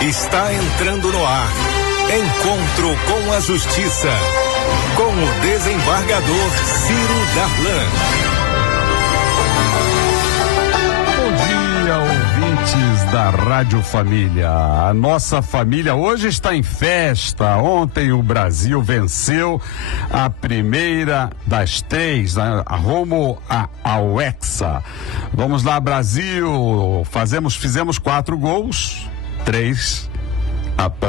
Está entrando no ar. Encontro com a Justiça. Com o desembargador Ciro Darlan. Bom dia, ouvintes da Rádio Família. A nossa família hoje está em festa. Ontem o Brasil venceu a primeira das três, né, rumo ao Hexa. Vamos lá, Brasil. Fizemos 4 gols, 3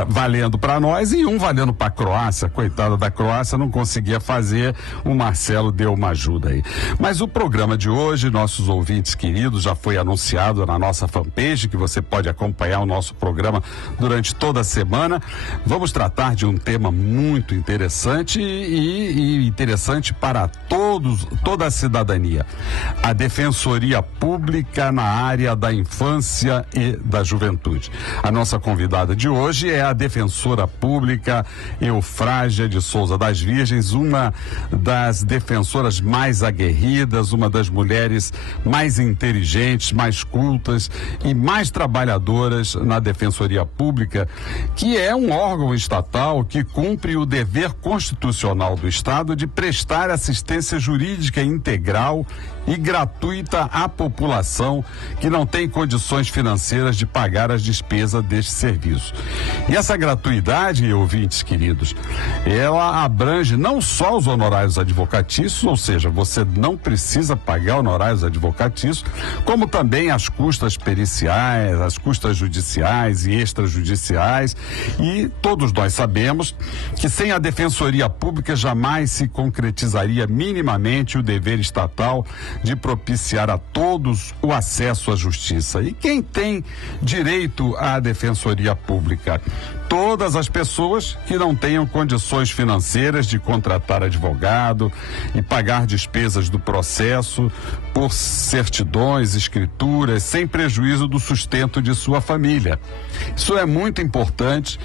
valendo para nós e 1 valendo para a Croácia. Coitada da Croácia, não conseguia fazer. O Marcelo deu uma ajuda aí. Mas o programa de hoje, nossos ouvintes queridos, já foi anunciado na nossa fanpage, que você pode acompanhar o nosso programa durante toda a semana. Vamos tratar de um tema muito interessante e interessante para toda a cidadania. A Defensoria Pública na área da infância e da juventude. A nossa convidada de hoje é a defensora pública Eufrásia de Souza das Virgens, uma das defensoras mais aguerridas, uma das mulheres mais inteligentes, mais cultas e mais trabalhadoras na Defensoria Pública, que é um órgão estatal que cumpre o dever constitucional do Estado de prestar assistência jurídica integral e gratuita à população que não tem condições financeiras de pagar as despesas deste serviço. E essa gratuidade, ouvintes queridos, ela abrange não só os honorários advocatícios, ou seja, você não precisa pagar honorários advocatícios, como também as custas periciais, as custas judiciais e extrajudiciais. E todos nós sabemos que sem a Defensoria Pública jamais se concretizaria minimamente o dever estatal de propiciar a todos o acesso à justiça. E quem tem direito à Defensoria Pública? Todas as pessoas que não tenham condições financeiras de contratar advogado e pagar despesas do processo por certidões, escrituras, sem prejuízo do sustento de sua família. Isso é muito importante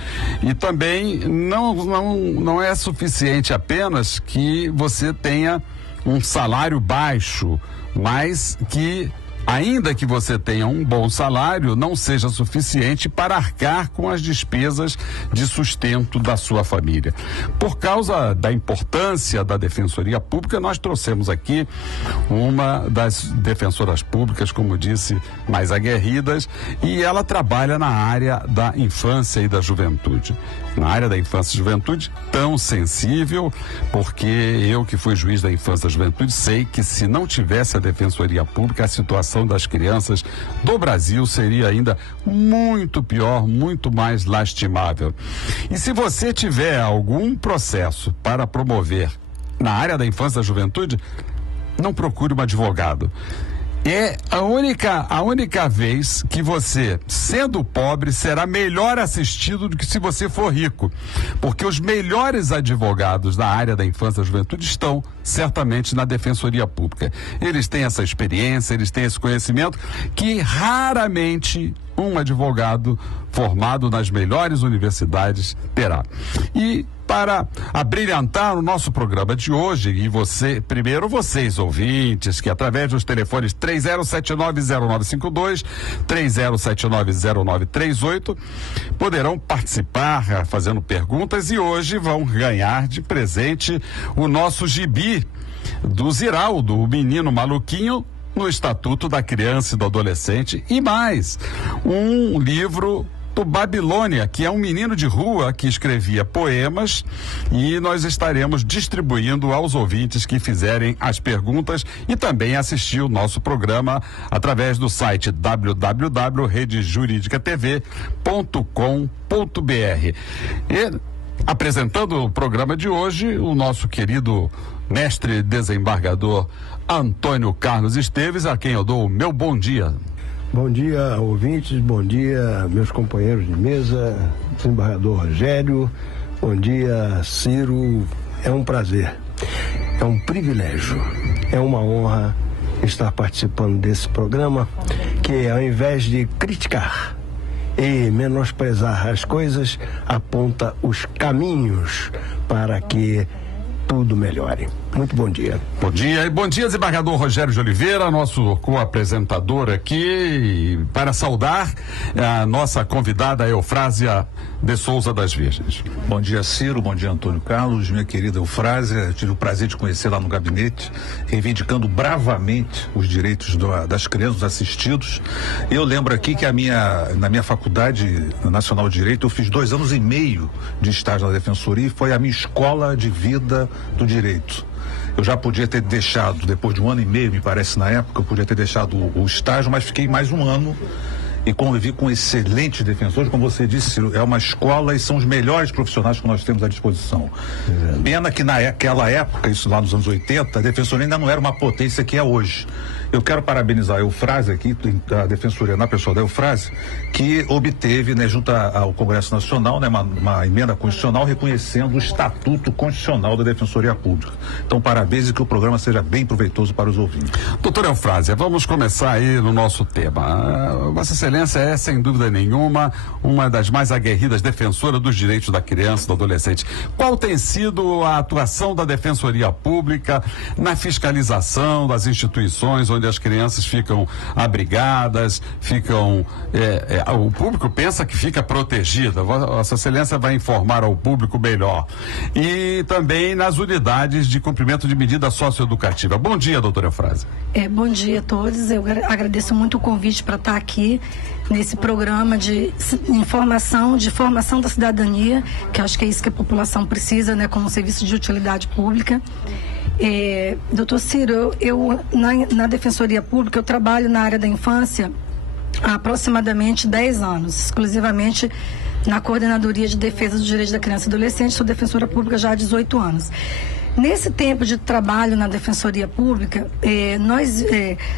e também não é suficiente apenas que você tenha um salário baixo, mas que, ainda que você tenha um bom salário, não seja suficiente para arcar com as despesas de sustento da sua família. Por causa da importância da Defensoria Pública, nós trouxemos aqui uma das defensoras públicas, como disse, mais aguerridas, e ela trabalha na área da infância e da juventude. Na área da infância e juventude, tão sensível, porque eu, que fui juiz da infância e juventude, sei que se não tivesse a Defensoria Pública, a situação das crianças do Brasil seria ainda muito pior, muito mais lastimável. E se você tiver algum processo para promover na área da infância e da juventude, não procure um advogado. É a única vez que você, sendo pobre, será melhor assistido do que se você for rico. Porque os melhores advogados da área da infância e da juventude estão certamente na Defensoria Pública. Eles têm essa experiência, eles têm esse conhecimento que raramente um advogado formado nas melhores universidades terá. E para abrilhantar o nosso programa de hoje, e vocês ouvintes, que através dos telefones 30790952, 30790938, poderão participar fazendo perguntas e hoje vão ganhar de presente o nosso gibi do Ziraldo, o menino maluquinho, no Estatuto da Criança e do Adolescente, e mais, um livro do Babilônia, que é um menino de rua que escrevia poemas, e nós estaremos distribuindo aos ouvintes que fizerem as perguntas e também assistir o nosso programa através do site www.redejuridicatv.com.br. E apresentando o programa de hoje, o nosso querido mestre desembargador Antônio Carlos Esteves, a quem eu dou o meu bom dia. Bom dia, ouvintes, bom dia, meus companheiros de mesa, desembargador Rogério, bom dia, Ciro. É um prazer, é um privilégio, é uma honra estar participando desse programa que, ao invés de criticar e menosprezar as coisas, aponta os caminhos para que tudo melhore. Muito bom dia. Bom dia. E bom dia, desembargador Rogério de Oliveira, nosso co-apresentador aqui, para saudar a nossa convidada Eufrásia de Souza das Virgens. Bom dia, Ciro. Bom dia, Antônio Carlos. Minha querida Eufrásia, tive o prazer de conhecer lá no gabinete, reivindicando bravamente os direitos das crianças, dos assistidos. Eu lembro aqui que na minha Faculdade Nacional de Direito, eu fiz 2 anos e meio de estágio na Defensoria e foi a minha escola de vida do direito. Eu já podia ter deixado, depois de 1 ano e meio, me parece, na época, eu podia ter deixado o estágio, mas fiquei mais 1 ano e convivi com excelentes defensores. Como você disse, é uma escola e são os melhores profissionais que nós temos à disposição. Pena que naquela época, isso lá nos anos 80, a Defensoria ainda não era uma potência que é hoje. Eu quero parabenizar a Eufrásia aqui, a Defensoria na pessoa da Eufrásia, que obteve, né, junto ao Congresso Nacional, né, uma emenda constitucional reconhecendo o Estatuto Constitucional da Defensoria Pública. Então, parabéns e que o programa seja bem proveitoso para os ouvintes. Doutora Eufrásia, vamos começar aí no nosso tema. Vossa Excelência é, sem dúvida nenhuma, uma das mais aguerridas defensoras dos direitos da criança e do adolescente. Qual tem sido a atuação da Defensoria Pública na fiscalização das instituições onde as crianças ficam abrigadas, o público pensa que fica protegida? Vossa Excelência vai informar ao público melhor. E também nas unidades de cumprimento de medida socioeducativa. Bom dia, doutora Eufrásia. Bom dia a todos. Eu agradeço muito o convite para estar aqui nesse programa de informação, de formação da cidadania, que acho que é isso que a população precisa, né, como serviço de utilidade pública. Doutor Ciro, eu na Defensoria Pública, eu trabalho na área da infância há aproximadamente 10 anos, exclusivamente na Coordenadoria de Defesa dos Direitos da Criança e Adolescente. Sou defensora pública já há 18 anos. Nesse tempo de trabalho na Defensoria Pública,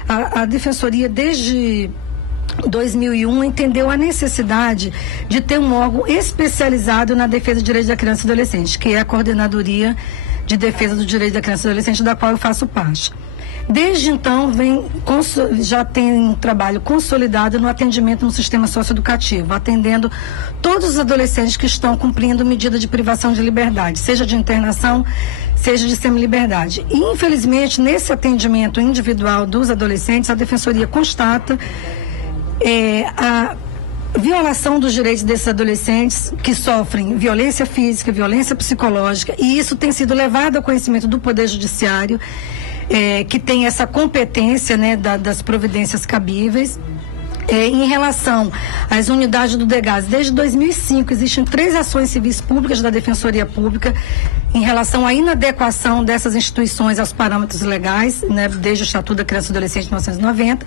a Defensoria, desde 2001, entendeu a necessidade de ter um órgão especializado na defesa dos direitos da criança e adolescente, que é a Coordenadoria de Defesa do Direito da Criança e Adolescente, da qual eu faço parte. Desde então, já tem um trabalho consolidado no atendimento no sistema socioeducativo, atendendo todos os adolescentes que estão cumprindo medida de privação de liberdade, seja de internação, seja de semiliberdade. E, infelizmente, nesse atendimento individual dos adolescentes, a Defensoria constata a violação dos direitos desses adolescentes que sofrem violência física, violência psicológica, e isso tem sido levado ao conhecimento do Poder Judiciário, que tem essa competência, né, das providências cabíveis. Em relação às unidades do DEGAS, desde 2005 existem 3 ações civis públicas da Defensoria Pública em relação à inadequação dessas instituições aos parâmetros legais, né, desde o Estatuto da Criança e Adolescente de 1990.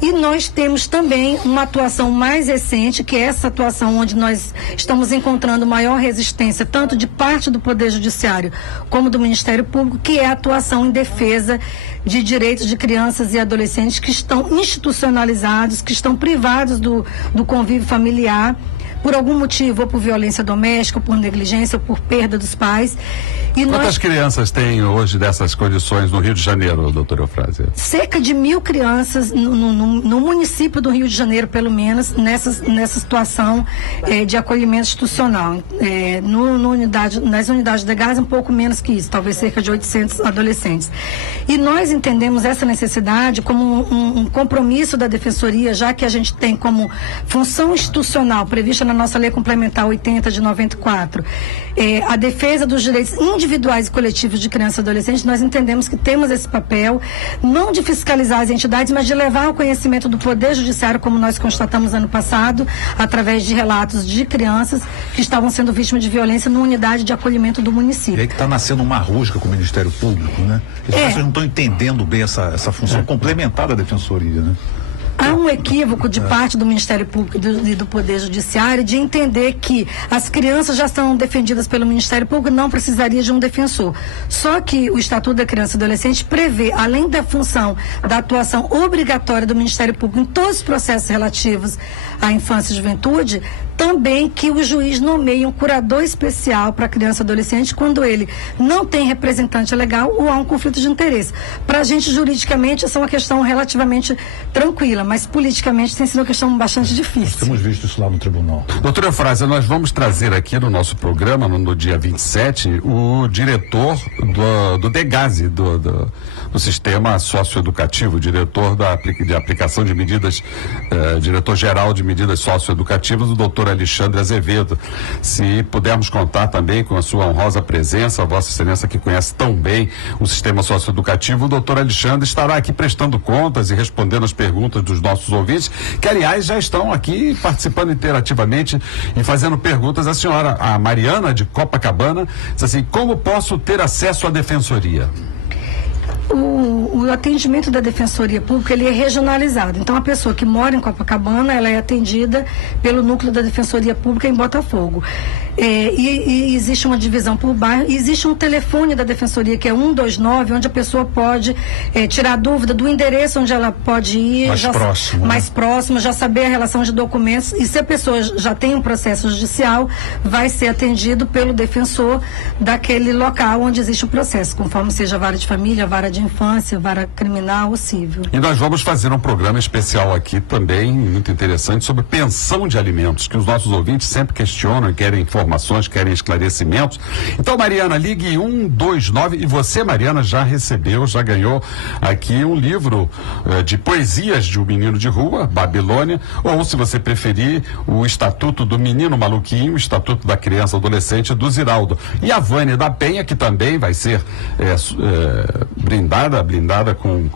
E nós temos também uma atuação mais recente, que é essa atuação onde nós estamos encontrando maior resistência, tanto de parte do Poder Judiciário como do Ministério Público, que é a atuação em defesa de direitos de crianças e adolescentes que estão institucionalizados, que estão privados do convívio familiar, por algum motivo, ou por violência doméstica, ou por negligência, ou por perda dos pais. E quantas crianças tem hoje dessas condições no Rio de Janeiro, doutora Eufrásia? Cerca de 1.000 crianças no município do Rio de Janeiro, pelo menos, nessa situação de acolhimento institucional. Nas unidades de gás, um pouco menos que isso, talvez cerca de 800 adolescentes. E nós entendemos essa necessidade como um compromisso da Defensoria, já que a gente tem como função institucional prevista na nossa Lei Complementar 80 de 94, a defesa dos direitos individuais e coletivos de crianças e adolescentes. Nós entendemos que temos esse papel, não de fiscalizar as entidades, mas de levar ao conhecimento do Poder Judiciário, como nós constatamos ano passado, através de relatos de crianças que estavam sendo vítimas de violência numa unidade de acolhimento do município. E aí que está nascendo uma rusga com o Ministério Público, né? As pessoas não estão entendendo bem essa função complementar da Defensoria, né? Há um equívoco de parte do Ministério Público e do Poder Judiciário de entender que as crianças já são defendidas pelo Ministério Público, não precisaria de um defensor. Só que o Estatuto da Criança e Adolescente prevê, além da função da atuação obrigatória do Ministério Público em todos os processos relativos à infância e juventude, Também que o juiz nomeie um curador especial para criança e adolescente quando ele não tem representante legal ou há um conflito de interesse. Para a gente, juridicamente, essa é uma questão relativamente tranquila, mas politicamente tem sido uma questão bastante difícil. Temos visto isso lá no tribunal. Doutora Eufrásia, nós vamos trazer aqui no nosso programa, no dia 27, o diretor do DEGASE, do Sistema Socioeducativo, diretor de aplicação de medidas, diretor-geral de medidas socioeducativas, o doutor Alexandre Azevedo. Se pudermos contar também com a sua honrosa presença, a Vossa Excelência que conhece tão bem o sistema socioeducativo, o doutor Alexandre estará aqui prestando contas e respondendo as perguntas dos nossos ouvintes, que aliás já estão aqui participando interativamente e fazendo perguntas. A senhora, a Mariana de Copacabana, diz assim: como posso ter acesso à defensoria? O atendimento da Defensoria Pública, ele é regionalizado. Então, a pessoa que mora em Copacabana, ela é atendida pelo núcleo da Defensoria Pública em Botafogo. E existe uma divisão por bairro, e existe um telefone da Defensoria, que é 129, onde a pessoa pode tirar dúvida do endereço onde ela pode ir. Mais próximo, já saber a relação de documentos. E se a pessoa já tem um processo judicial, vai ser atendido pelo defensor daquele local onde existe o processo, conforme seja a vara de família, a vara de infância, vara criminal ou civil. E nós vamos fazer um programa especial aqui também, muito interessante, sobre pensão de alimentos, que os nossos ouvintes sempre questionam e querem informações, querem esclarecimentos. Então, Mariana, ligue 129, e você, Mariana, já ganhou aqui um livro de poesias de Um Menino de Rua, Babilônia, ou, se você preferir, o Estatuto do Menino Maluquinho, o Estatuto da Criança e Adolescente, do Ziraldo. E a Vânia da Penha, que também vai ser blindada com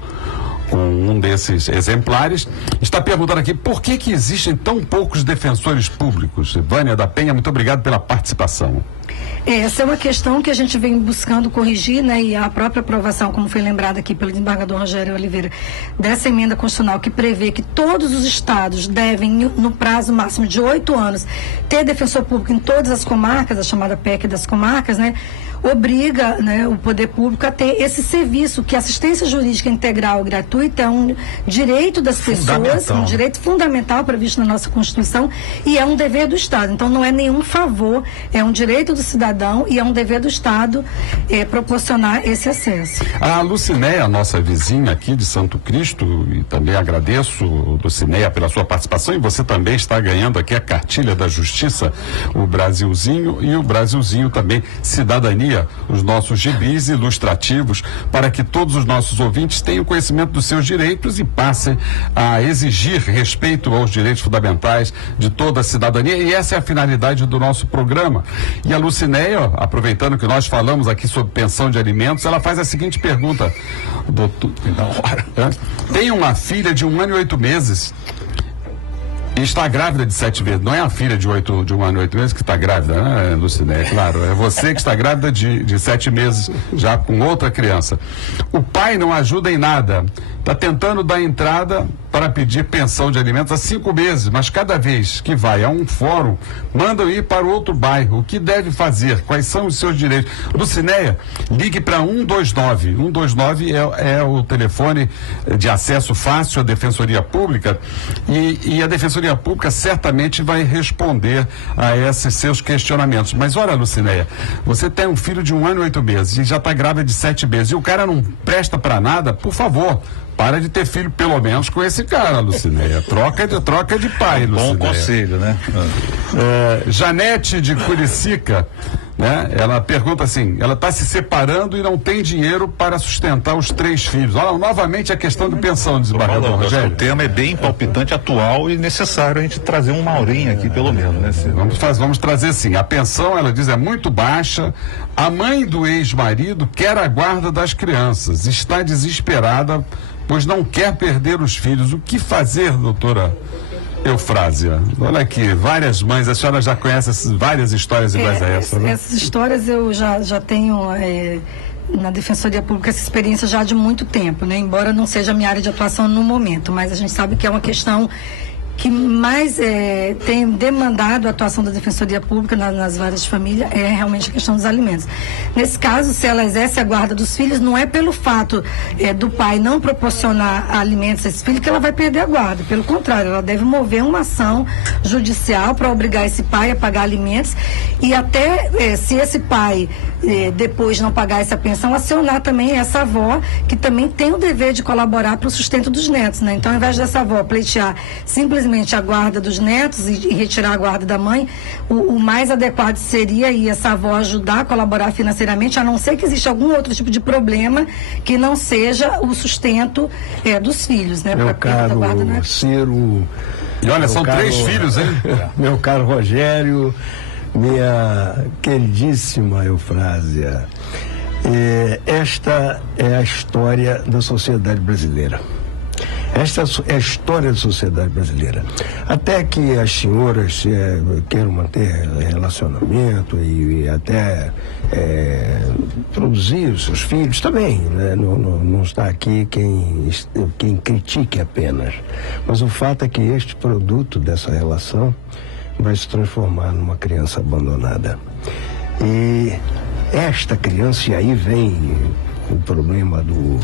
um desses exemplares, está perguntando aqui por que existem tão poucos defensores públicos. Vânia da Penha, muito obrigado pela participação. Essa é uma questão que a gente vem buscando corrigir, né? E a própria aprovação, como foi lembrada aqui pelo desembargador Rogério Oliveira, dessa emenda constitucional que prevê que todos os estados devem, no prazo máximo de 8 anos, ter defensor público em todas as comarcas, a chamada PEC das comarcas, né? Obriga, né, o poder público a ter esse serviço, que assistência jurídica integral gratuita é um direito das pessoas, um direito fundamental previsto na nossa Constituição, e é um dever do Estado. Então não é nenhum favor, é um direito do cidadão e é um dever do Estado proporcionar esse acesso. A Lucinéia, nossa vizinha aqui de Santo Cristo, e também agradeço, Lucinéia, pela sua participação, e você também está ganhando aqui a cartilha da Justiça, o Brasilzinho, e o Brasilzinho também, Cidadania, os nossos gibis ilustrativos, para que todos os nossos ouvintes tenham conhecimento dos seus direitos e passem a exigir respeito aos direitos fundamentais de toda a cidadania, e essa é a finalidade do nosso programa. E a Lucinéia, aproveitando que nós falamos aqui sobre pensão de alimentos, ela faz a seguinte pergunta: doutor, tenho uma filha de 1 ano e 8 meses e está grávida de 7 meses. Não é a filha de 1 ano e 8 meses que está grávida, né, Lucinéia? Claro, é você que está grávida de 7 meses, já com outra criança. O pai não ajuda em nada. Está tentando dar entrada para pedir pensão de alimentos há 5 meses, mas cada vez que vai a um fórum, mandam ir para outro bairro. O que deve fazer? Quais são os seus direitos? Lucinéia, ligue para 129. 129 é o telefone de acesso fácil à Defensoria Pública, e a Defensoria Pública certamente vai responder a esses seus questionamentos. Mas olha, Lucinéia, você tem um filho de 1 ano e 8 meses e já está grávida de 7 meses, e o cara não presta para nada. Por favor, para de ter filho, pelo menos, com esse cara, Lucinéia. Troca de pai, Lucinéia. Bom conselho, né? Janete de Curicica, né? Ela pergunta assim: ela está se separando e não tem dinheiro para sustentar os 3 filhos. Olha, novamente a questão de pensão, desembargador Rogério. O tema é bem palpitante, atual, e necessário a gente trazer um Maurinho aqui, pelo menos, né? Vamos trazer sim. A pensão, ela diz, é muito baixa. A mãe do ex-marido quer a guarda das crianças, está desesperada, pois não quer perder os filhos. O que fazer, doutora Eufrásia? Olha aqui, várias mães, a senhora já conhece várias histórias iguais a essa, né? Essas histórias eu já tenho na Defensoria Pública essa experiência já de muito tempo, né? Embora não seja a minha área de atuação no momento, mas a gente sabe que é uma questão que mais tem demandado a atuação da Defensoria Pública nas varas de família é realmente a questão dos alimentos. Nesse caso, se ela exerce a guarda dos filhos, não é pelo fato do pai não proporcionar alimentos a esse filho que ela vai perder a guarda. Pelo contrário, ela deve mover uma ação judicial para obrigar esse pai a pagar alimentos e até se esse pai depois não pagar essa pensão, acionar também essa avó, que também tem o dever de colaborar para o sustento dos netos, né? Então, ao invés dessa avó pleitear simplesmente a guarda dos netos e retirar a guarda da mãe, o mais adequado seria aí essa avó ajudar a colaborar financeiramente, a não ser que exista algum outro tipo de problema que não seja o sustento dos filhos, né? Meu caro Ciro... E olha, são 3 filhos, hein? Meu caro Rogério, minha queridíssima Eufrásia, esta é a história da sociedade brasileira. Esta é a história da sociedade brasileira. Até que as senhoras queiram manter relacionamento e até produzir os seus filhos também, né? Não está aqui quem critique apenas. Mas o fato é que este produto dessa relação vai se transformar numa criança abandonada. E esta criança, e aí vem o problema do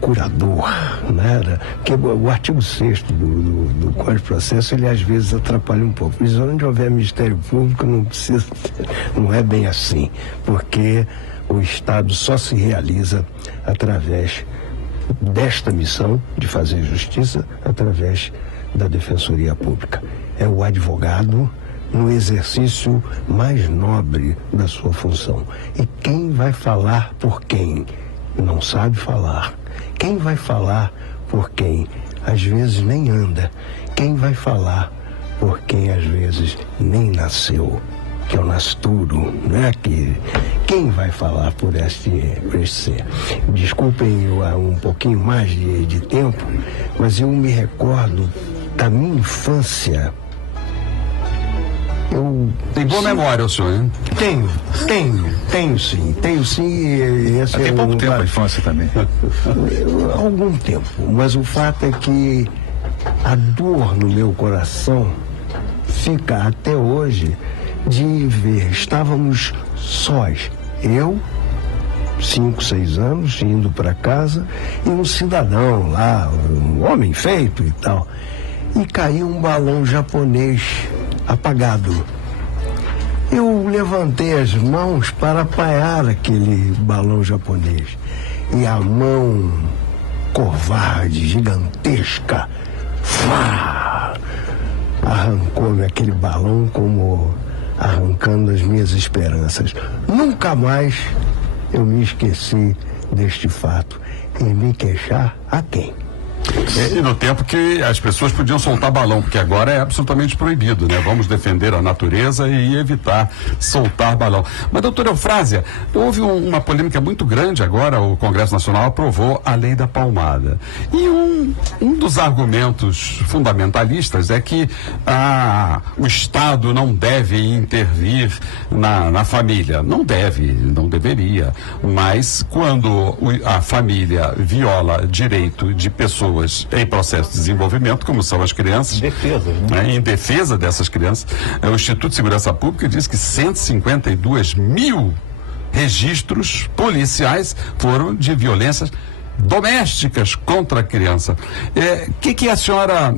curador, né? Porque o artigo 6º do Código de Processo, ele às vezes atrapalha um pouco. Mas onde houver Ministério Público não é bem assim, porque o Estado só se realiza através desta missão de fazer justiça, através da Defensoria Pública. É o advogado no exercício mais nobre da sua função. E quem vai falar por quem não sabe falar? Quem vai falar por quem às vezes nem anda? Quem vai falar por quem às vezes nem nasceu? Que é o nascituro, né? Quem vai falar por este ser? Desculpem um pouquinho mais de tempo, mas eu me recordo da minha infância. Tem boa memória o senhor, hein? Tenho sim. E tem pouco tempo a infância também. Algum tempo, mas o fato é que a dor no meu coração fica até hoje de ver, estávamos sós, eu, 5, 6 anos, indo para casa, e um cidadão lá, um homem feito e tal, e caiu um balão japonês apagado. Eu levantei as mãos para apanhar aquele balão japonês e a mão covarde, gigantesca, arrancou-me aquele balão como arrancando as minhas esperanças. Nunca mais eu me esqueci deste fato e me queixar a quem? E no tempo que as pessoas podiam soltar balão, porque agora é absolutamente proibido, né? Vamos defender a natureza e evitar soltar balão. Mas, doutora Eufrásia, houve uma polêmica muito grande agora, o Congresso Nacional aprovou a lei da palmada. E um dos argumentos fundamentalistas é que o Estado não deve intervir na família. Não deveria. Mas quando a família viola direito de pessoas em processo de desenvolvimento, como são as crianças, em defesa dessas crianças, o Instituto de Segurança Pública diz que 152 mil registros policiais foram de violências domésticas contra a criança. Que a senhora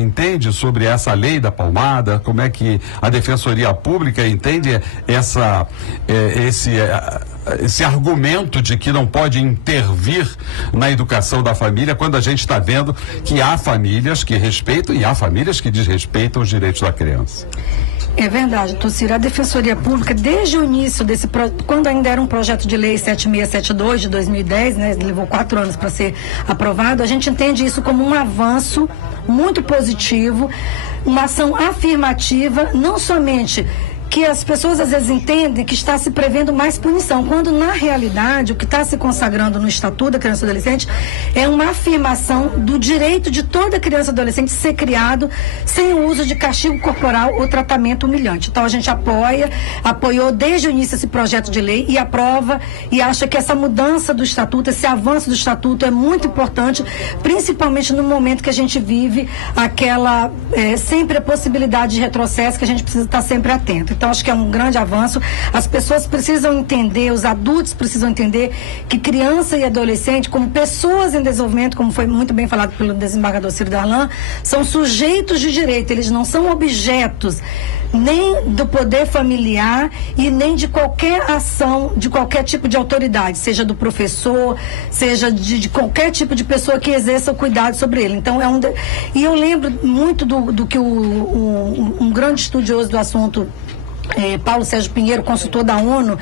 entende sobre essa lei da palmada? Como é que a Defensoria Pública entende esse argumento de que não pode intervir na educação da família, quando a gente está vendo que há famílias que respeitam e há famílias que desrespeitam os direitos da criança? É verdade, Ciro. A Defensoria Pública, desde o início quando ainda era um projeto de lei 7672 de 2010, né, levou 4 anos para ser aprovado, a gente entende isso como um avanço muito positivo, uma ação afirmativa, não somente que as pessoas às vezes entendem que está se prevendo mais punição, quando na realidade o que está se consagrando no Estatuto da Criança e Adolescente é uma afirmação do direito de toda criança e adolescente ser criado sem o uso de castigo corporal ou tratamento humilhante. Então a gente apoiou desde o início esse projeto de lei e aprova e acha que essa mudança do Estatuto, esse avanço do Estatuto é muito importante, principalmente no momento que a gente vive aquela sempre a possibilidade de retrocesso que a gente precisa estar sempre atento. Então, acho que é um grande avanço. As pessoas precisam entender, os adultos precisam entender que criança e adolescente, como pessoas em desenvolvimento, como foi muito bem falado pelo desembargador Ciro Darlan, são sujeitos de direito, eles não são objetos nem do poder familiar e nem de qualquer ação, de qualquer tipo de autoridade, seja do professor, seja de qualquer tipo de pessoa que exerça o cuidado sobre ele. Então, e eu lembro muito do que um grande estudioso do assunto, Paulo Sérgio Pinheiro, consultor da ONU,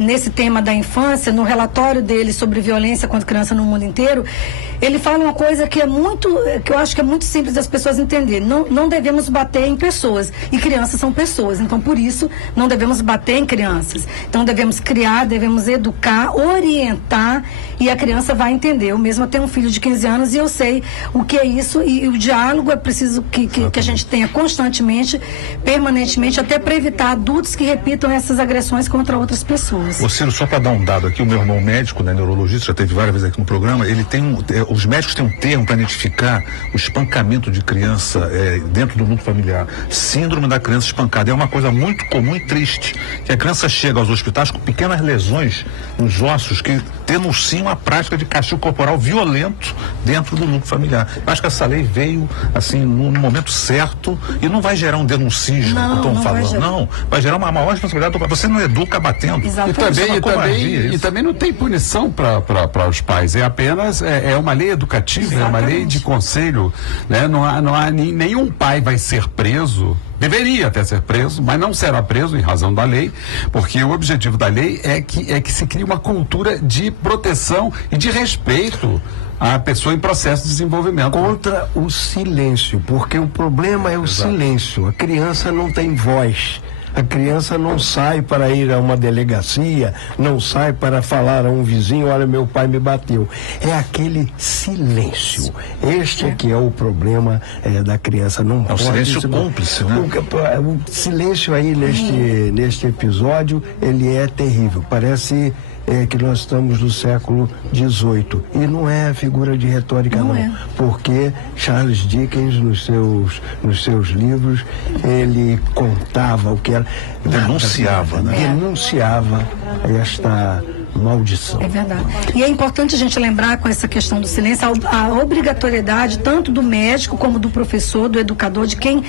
nesse tema da infância, no relatório dele sobre violência contra criança no mundo inteiro, ele fala uma coisa que eu acho que é muito simples das pessoas entenderem. Não devemos bater em pessoas, e crianças são pessoas, então por isso não devemos bater em crianças. Então devemos criar, devemos educar, orientar, e a criança vai entender. Eu mesma tenho um filho de 15 anos e eu sei o que é isso, e o diálogo é preciso que a gente tenha constantemente, permanentemente, até para evitar adultos que repitam essas agressões contra outras pessoas. Ô Ciro, só para dar um dado aqui, o meu irmão médico, né, neurologista, já teve várias vezes aqui no programa, ele tem os médicos têm um termo para identificar o espancamento de criança dentro do núcleo familiar. Síndrome da criança espancada. É uma coisa muito comum e triste, que a criança chega aos hospitais com pequenas lesões nos ossos que denunciam a prática de castigo corporal violento dentro do núcleo familiar. Eu acho que essa lei veio, assim, no momento certo e não vai gerar um denuncismo, como estão falando. Não, vai gerar uma maior responsabilidade. Você não educa batendo. E também não tem punição para os pais. É apenas uma lei educativa, exatamente. É uma lei de conselho, né? Não há nenhum pai vai ser preso. Deveria até ser preso, mas não será preso em razão da lei, porque o objetivo da lei é que se crie uma cultura de proteção e de respeito à pessoa em processo de desenvolvimento. Contra o silêncio, porque o problema é o silêncio. A criança não tem voz. A criança não sai para ir a uma delegacia, não sai para falar a um vizinho, olha, meu pai me bateu. É aquele silêncio. Este é que é o problema da criança. Não é o silêncio cúmplice, né? O silêncio aí neste episódio, ele é terrível. Parece que nós estamos no século XVIII. E não é figura de retórica, não. Porque Charles Dickens, nos seus livros, ele contava o que era. Denunciava, né? Denunciava esta maldição. É verdade. E é importante a gente lembrar, com essa questão do silêncio, a obrigatoriedade tanto do médico como do professor, do educador, de quem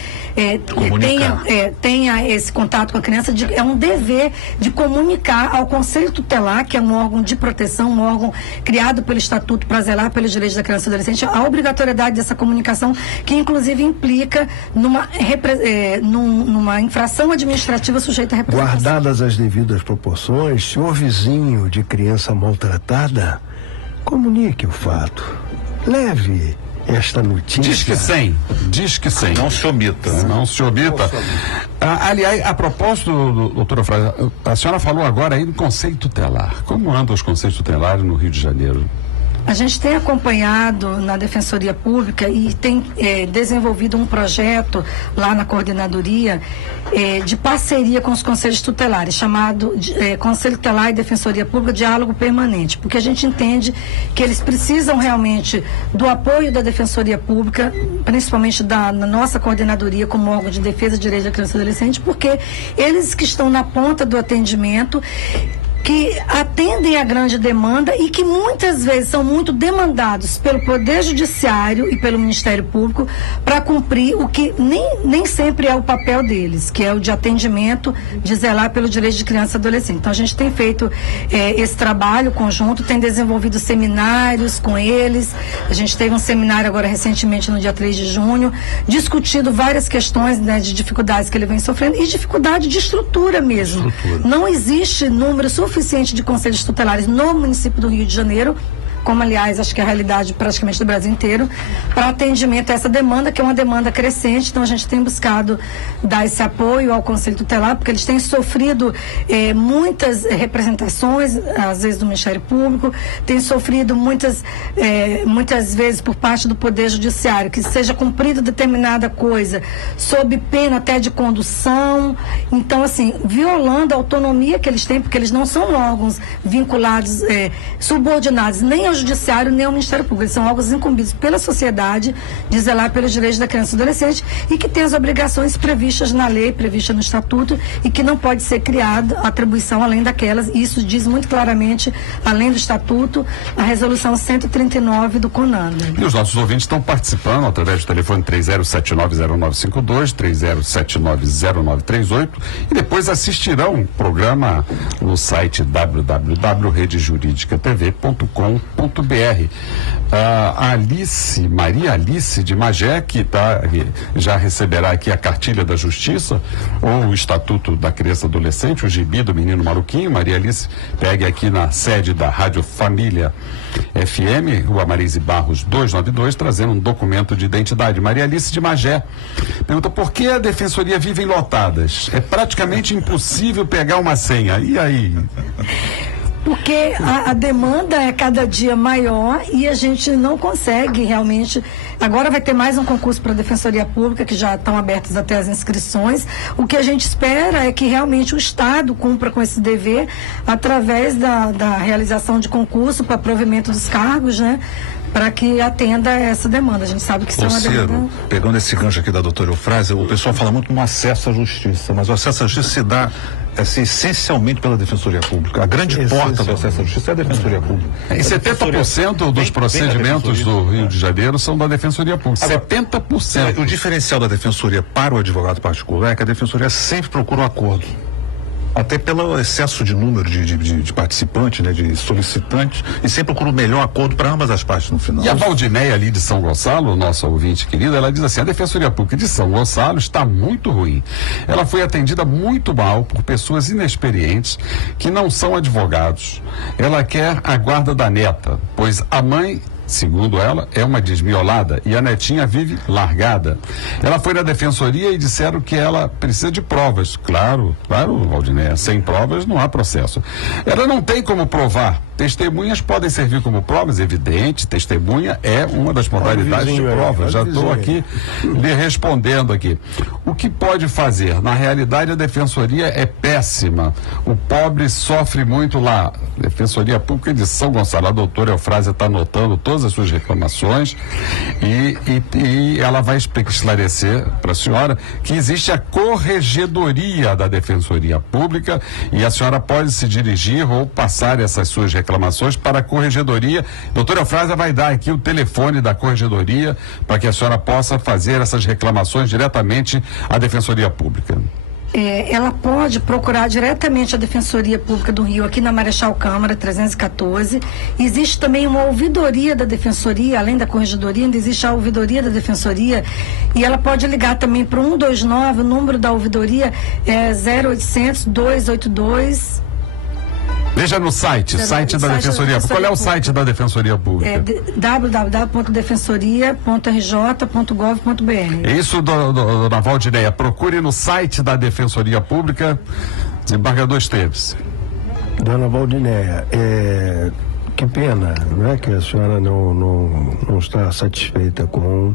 tenha esse contato com a criança, é um dever de comunicar ao Conselho Tutelar, que é um órgão de proteção, um órgão criado pelo Estatuto para zelar pelos direitos da criança e adolescente, a obrigatoriedade dessa comunicação, que inclusive implica numa infração administrativa sujeita a representação. Guardadas as devidas proporções, se o vizinho de criança maltratada, comunique o fato. Leve esta notícia. Diz que sim. Não se omita. Não se omita. Aliás, a propósito, doutora Frase, a senhora falou agora aí no Conselho Tutelar. Como andam os Conselhos Tutelares no Rio de Janeiro? A gente tem acompanhado na Defensoria Pública e tem desenvolvido um projeto lá na coordenadoria de parceria com os conselhos tutelares, chamado Conselho Tutelar e Defensoria Pública Diálogo Permanente, porque a gente entende que eles precisam realmente do apoio da Defensoria Pública, principalmente na nossa coordenadoria como órgão de defesa de direitos da criança e adolescente, porque eles que estão na ponta do atendimento, que atendem a grande demanda e que muitas vezes são muito demandados pelo Poder Judiciário e pelo Ministério Público para cumprir o que nem sempre é o papel deles, que é o de atendimento, de zelar pelo direito de criança e adolescente. Então a gente tem feito esse trabalho conjunto, tem desenvolvido seminários com eles. A gente teve um seminário agora recentemente no dia 3 de junho, discutido várias questões, né, de dificuldades que ele vem sofrendo e dificuldade de estrutura mesmo. Não existe número suficiente de conselhos tutelares no município do Rio de Janeiro como aliás acho que é a realidade praticamente do Brasil inteiro, para atendimento a essa demanda, que é uma demanda crescente. Então a gente tem buscado dar esse apoio ao Conselho Tutelar, porque eles têm sofrido muitas representações, às vezes do Ministério Público, têm sofrido muitas vezes por parte do Poder Judiciário, que seja cumprida determinada coisa, sob pena até de condução. Então, assim, violando a autonomia que eles têm, porque eles não são órgãos vinculados, subordinados nem ao Judiciário, nem ao Ministério Público. Eles são órgãos incumbidos pela sociedade de zelar pelos direitos da criança e do adolescente e que têm as obrigações previstas na lei, previstas no Estatuto, e que não pode ser criada atribuição além daquelas. Isso diz muito claramente, além do Estatuto, a Resolução 139 do CONANDA. E os nossos ouvintes estão participando através do telefone 30790952, 30790938, e depois assistirão o programa no site www.redejuridicatv.com.br. A Maria Alice de Magé, que já receberá aqui a cartilha da Justiça, ou o Estatuto da Criança e Adolescente, o gibi do Menino Maluquinho. Maria Alice, pegue aqui na sede da Rádio Família FM, Rua Marise Barros 292, trazendo um documento de identidade. Maria Alice de Magé pergunta: por que a Defensoria vivem lotadas? É praticamente impossível pegar uma senha. E aí? Porque a demanda é cada dia maior e a gente não consegue realmente. Agora vai ter mais um concurso para a Defensoria Pública, que já estão abertas até as inscrições. O que a gente espera é que realmente o Estado cumpra com esse dever através da realização de concurso para provimento dos cargos, né? Para que atenda essa demanda. A gente sabe que isso é uma demanda... Pegando esse gancho aqui da doutora Eufrásia, o pessoal fala muito no acesso à justiça, mas o acesso à justiça se dá essencialmente pela Defensoria Pública. A grande porta do acesso à justiça é a Defensoria Pública. E 70% dos procedimentos do Rio de Janeiro são da Defensoria Pública. Agora, 70%. O diferencial da Defensoria para o advogado particular é que a Defensoria sempre procura um acordo. Até pelo excesso de número de participantes, né, de solicitantes, e sempre procura o melhor acordo para ambas as partes no final. E a Valdinéia ali de São Gonçalo, nossa ouvinte querida, ela diz assim: a Defensoria Pública de São Gonçalo está muito ruim. Ela foi atendida muito mal por pessoas inexperientes que não são advogados. Ela quer a guarda da neta, pois a mãe, segundo ela, é uma desmiolada e a netinha vive largada. Ela foi na defensoria e disseram que ela precisa de provas. Claro, Valdinéia, sem provas não há processo. Ela não tem como provar. Testemunhas podem servir como provas, evidente, testemunha é uma das modalidades de prova. Já estou aqui lhe respondendo aqui. O que pode fazer? Na realidade, a defensoria é péssima. O pobre sofre muito lá. Defensoria Pública de São Gonçalo. A doutora Eufrásia está anotando todas as suas reclamações e ela vai esclarecer para a senhora que existe a corregedoria da Defensoria Pública e a senhora pode se dirigir ou passar essas suas reclamações para a corregedoria. Doutora Eufrásia vai dar aqui o telefone da corregedoria para que a senhora possa fazer essas reclamações diretamente à Defensoria Pública. Ela pode procurar diretamente a Defensoria Pública do Rio, aqui na Marechal Câmara 314. Existe também uma ouvidoria da Defensoria, além da corregedoria, ainda existe a ouvidoria da Defensoria, e ela pode ligar também para o 129, o número da ouvidoria é 0800 282. Veja no site da Defensoria Pública. Qual é o site da Defensoria Pública? É www.defensoria.rj.gov.br. Isso, dona Valdinéia. Procure no site da Defensoria Pública. Desembargador Esteves. Dona Valdinéia, que pena, né, que a senhora não está satisfeita com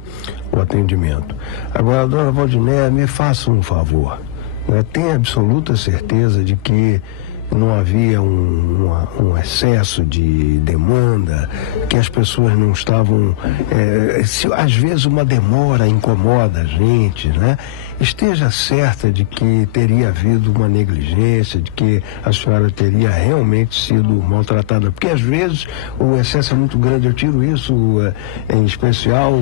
o atendimento. Agora, dona Valdinéia, me faça um favor. Né? Tenha absoluta certeza de que não havia um excesso de demanda, que as pessoas não estavam... às vezes uma demora incomoda a gente, né? Esteja certa de que teria havido uma negligência, de que a senhora teria realmente sido maltratada, porque às vezes o excesso é muito grande. Eu tiro isso em especial,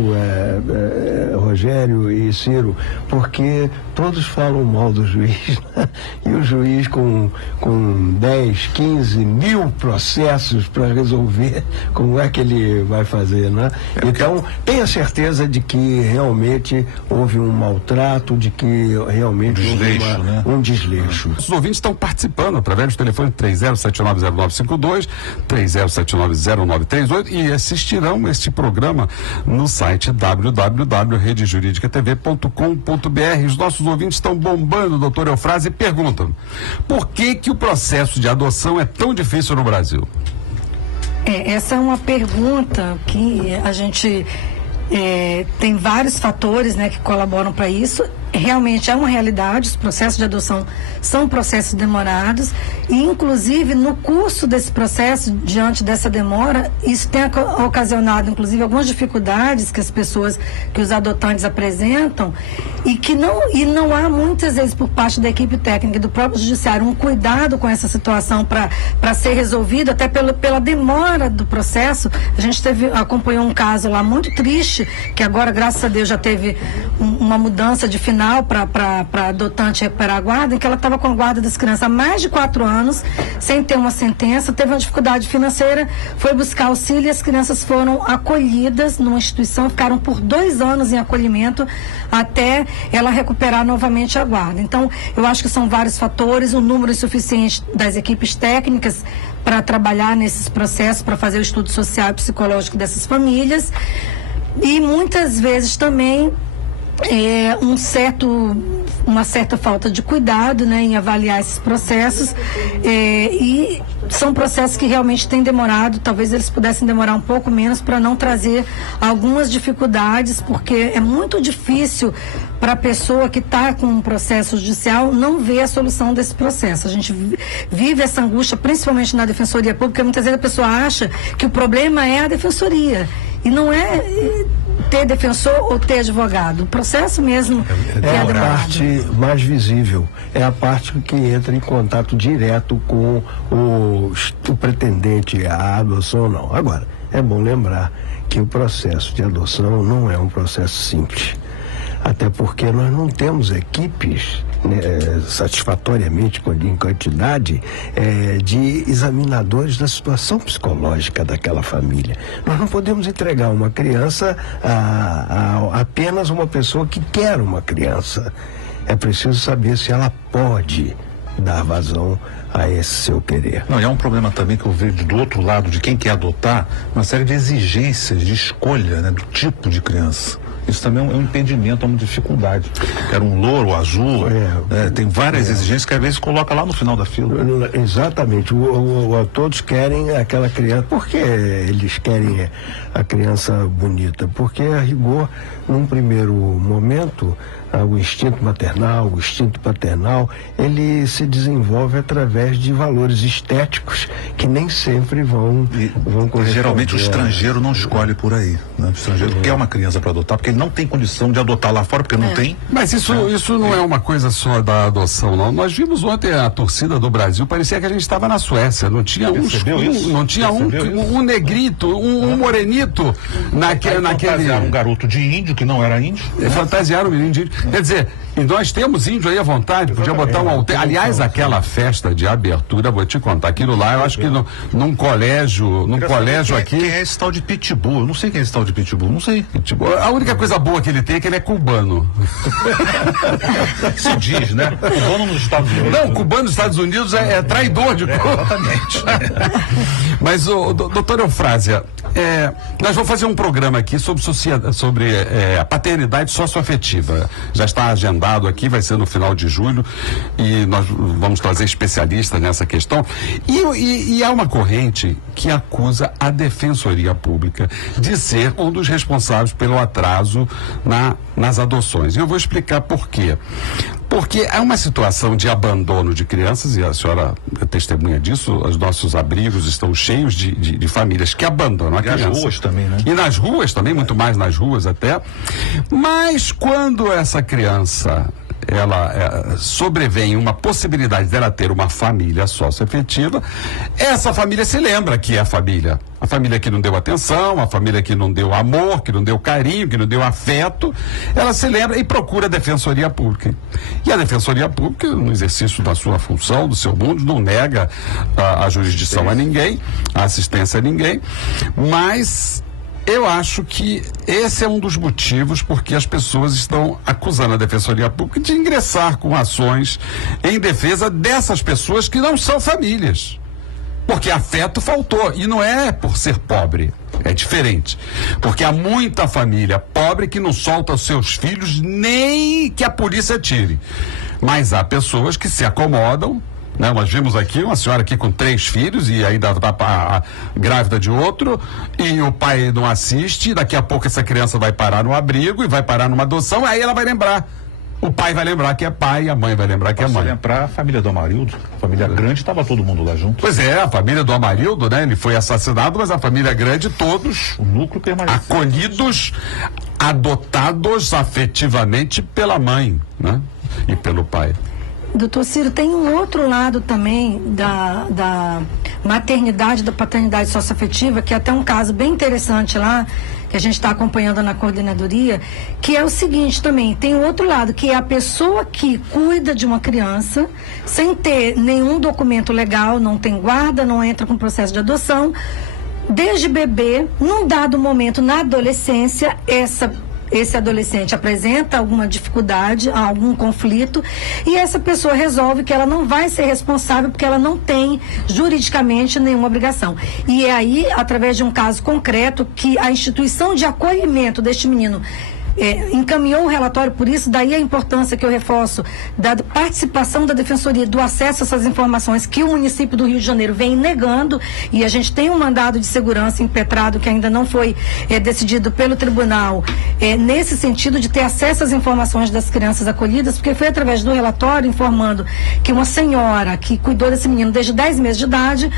Rogério e Ciro, porque todos falam mal do juiz, né? E o juiz com 10, 15 mil processos para resolver, como é que ele vai fazer, né? Então, tenha certeza de que realmente houve um maltrato, de de que realmente um desleixo. Os ouvintes estão participando através do telefone 30790952, 30790938 e assistirão este programa no site www.redejuridicatv.com.br. Os nossos ouvintes estão bombando, doutor Eufrásio, e perguntam: por que o processo de adoção é tão difícil no Brasil? Essa é uma pergunta que a gente tem vários fatores, né, que colaboram para isso. Realmente é uma realidade, os processos de adoção são processos demorados e, inclusive, no curso desse processo, diante dessa demora, isso tem ocasionado, inclusive, algumas dificuldades que os adotantes apresentam e não há, muitas vezes, por parte da equipe técnica e do próprio judiciário, um cuidado com essa situação para ser resolvido, até pela demora do processo. A gente acompanhou um caso lá muito triste, que agora, graças a Deus, já teve uma mudança de final para adotante recuperar a guarda, em que ela estava com a guarda das crianças há mais de 4 anos, sem ter uma sentença, teve uma dificuldade financeira, foi buscar auxílio e as crianças foram acolhidas numa instituição, ficaram por 2 anos em acolhimento até ela recuperar novamente a guarda. Então, eu acho que são vários fatores, o número insuficiente das equipes técnicas para trabalhar nesses processos, para fazer o estudo social e psicológico dessas famílias, e muitas vezes também uma certa falta de cuidado, né, em avaliar esses processos, e são processos que realmente têm demorado. Talvez eles pudessem demorar um pouco menos para não trazer algumas dificuldades, porque é muito difícil para a pessoa que está com um processo judicial não ver a solução desse processo. A gente vive essa angústia, principalmente na Defensoria Pública. Muitas vezes a pessoa acha que o problema é a Defensoria e não é ter defensor ou ter advogado. O processo mesmo é a parte mais visível, é a parte que entra em contato direto com o pretendente à adoção ou não. Agora, é bom lembrar que o processo de adoção não é um processo simples, até porque nós não temos equipes, né, satisfatoriamente em quantidade, de examinadores da situação psicológica daquela família. Nós não podemos entregar uma criança a apenas uma pessoa que quer uma criança. É preciso saber se ela pode dar vazão a esse seu querer. Não, e é um problema também que eu vejo do outro lado, de quem quer adotar, uma série de exigências de escolha, né, do tipo de criança. Isso também é um impedimento, é uma dificuldade. Quero um louro, azul, tem várias exigências que às vezes coloca lá no final da fila. Exatamente. Todos querem aquela criança. Por que eles querem a criança bonita? Porque, a rigor, num primeiro momento, o instinto maternal, o instinto paternal, ele se desenvolve através de valores estéticos que nem sempre vão corresponder. Geralmente o estrangeiro não escolhe por aí, né? O estrangeiro quer uma criança para adotar, porque ele não tem condição de adotar lá fora, porque não tem. Mas isso não é uma coisa só da adoção, não. Nós vimos ontem a torcida do Brasil, parecia que a gente estava na Suécia, não tinha um negrito, um morenito naquele... Fantasiaram um garoto de índio, que não era índio. Fantasiaram um menino de índio. Quer dizer, e nós temos índio aí à vontade, podia botar um alter. Aliás, aquela festa de abertura, vou te contar, aquilo lá, eu acho que num colégio aqui... Quem é esse tal de Pitbull? Eu não sei quem é esse tal de Pitbull, não sei. A única coisa boa que ele tem é que ele é cubano. Se diz, né? Cubano nos Estados Unidos. Não, cubano nos Estados Unidos é traidor de Cuba. Exatamente. Mas, doutora Eufrásia, nós vamos fazer um programa aqui sobre a paternidade socioafetiva. Já está agendado aqui, vai ser no final de julho, e nós vamos trazer especialistas nessa questão. E há uma corrente que acusa a Defensoria Pública de ser um dos responsáveis pelo atraso nas adoções. E eu vou explicar por quê. Porque há uma situação de abandono de crianças, e a senhora é testemunha disso, os nossos abrigos estão cheios de famílias que abandonam a criança. E nas ruas também, né? E nas ruas também, muito mais nas ruas até. Mas quando essa criança, ela sobrevém uma possibilidade dela ter uma família socioafetiva, essa família se lembra que é a família que não deu atenção, a família que não deu amor, que não deu carinho, que não deu afeto, ela se lembra e procura a Defensoria Pública. E a Defensoria Pública, no exercício da sua função, do seu mundo, não nega a jurisdição a ninguém, a assistência a ninguém, mas Eu acho que esse é um dos motivos porque as pessoas estão acusando a Defensoria Pública de ingressar com ações em defesa dessas pessoas que não são famílias. Porque afeto faltou, e não é por ser pobre, é diferente. Porque há muita família pobre que não solta os seus filhos nem que a polícia tire. Mas há pessoas que se acomodam, né? Nós vimos aqui uma senhora aqui com 3 filhos e ainda está grávida de outro, e o pai não assiste, daqui a pouco essa criança vai parar no abrigo e vai parar numa adoção, aí ela vai lembrar. O pai vai lembrar que é pai, a mãe vai lembrar que é mãe. Lembrar a família do Amarildo, família grande, estava todo mundo lá junto. Pois é, a família do Amarildo, né? Ele foi assassinado, mas a família grande, todos o núcleo permaneceu. Acolhidos, adotados afetivamente pela mãe, né? E pelo pai. Doutor Ciro, tem um outro lado também da maternidade, da paternidade socioafetiva, que é até um caso bem interessante lá, que a gente está acompanhando na coordenadoria, que é o seguinte também, tem o outro lado, que é a pessoa que cuida de uma criança sem ter nenhum documento legal, não tem guarda, não entra com processo de adoção, desde bebê, num dado momento na adolescência, esse adolescente apresenta alguma dificuldade, algum conflito, e essa pessoa resolve que ela não vai ser responsável porque ela não tem juridicamente nenhuma obrigação. E é aí, através de um caso concreto, que a instituição de acolhimento deste menino encaminhou o relatório, por isso daí a importância que eu reforço da participação da Defensoria, do acesso a essas informações que o município do Rio de Janeiro vem negando, e a gente tem um mandado de segurança impetrado que ainda não foi decidido pelo tribunal, nesse sentido de ter acesso às informações das crianças acolhidas, porque foi através do relatório informando que uma senhora que cuidou desse menino desde 10 meses de idade,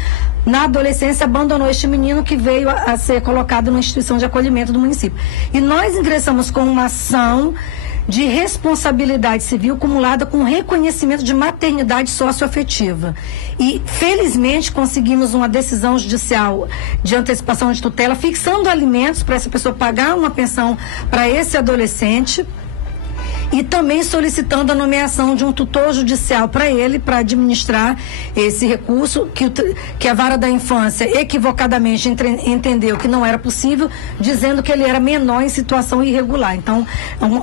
na adolescência abandonou este menino que veio a ser colocado numa instituição de acolhimento do município. E nós ingressamos com uma ação de responsabilidade civil acumulada com reconhecimento de maternidade socioafetiva. E, felizmente, conseguimos uma decisão judicial de antecipação de tutela, fixando alimentos para essa pessoa pagar uma pensão para esse adolescente, e também solicitando a nomeação de um tutor judicial para ele, para administrar esse recurso, que a vara da infância equivocadamente entendeu que não era possível, dizendo que ele era menor em situação irregular. Então,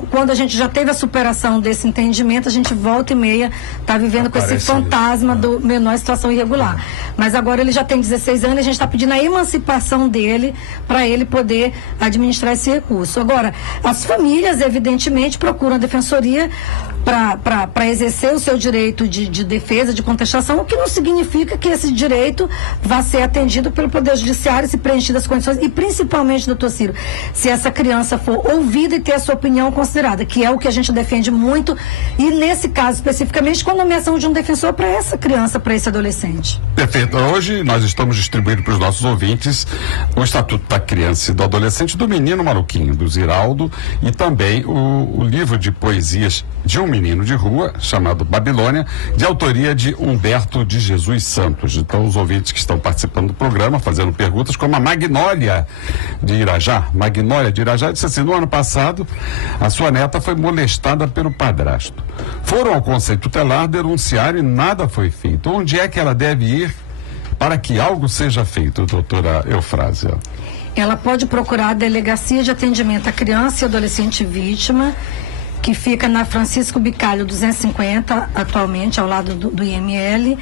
quando a gente já teve a superação desse entendimento, a gente volta e meia está vivendo com esse fantasma do menor em situação irregular. Mas agora ele já tem 16 anos e a gente está pedindo a emancipação dele para ele poder administrar esse recurso. Agora, as famílias, evidentemente, procuram a Defensoria para exercer o seu direito de defesa, de contestação, o que não significa que esse direito vá ser atendido pelo Poder Judiciário, se preenchidas as condições, e principalmente, doutor Ciro, se essa criança for ouvida e ter a sua opinião considerada, que é o que a gente defende muito, e nesse caso especificamente, com a nomeação de um defensor para essa criança, para esse adolescente. Perfeito. Hoje nós estamos distribuindo para os nossos ouvintes o Estatuto da Criança e do Adolescente do Menino Maluquinho, do Ziraldo, e também o livro de poesias de um menino de rua, chamado Babilônia, de autoria de Humberto de Jesus Santos. Então, os ouvintes que estão participando do programa, fazendo perguntas, como a Magnólia de Irajá. Magnólia de Irajá disse assim: no ano passado, a sua neta foi molestada pelo padrasto. Foram ao Conselho Tutelar denunciar e nada foi feito. Onde é que ela deve ir para que algo seja feito, doutora Eufrásia? Ela pode procurar a Delegacia de Atendimento à Criança e Adolescente Vítima, que fica na Francisco Bicalho 250, atualmente, ao lado do IML,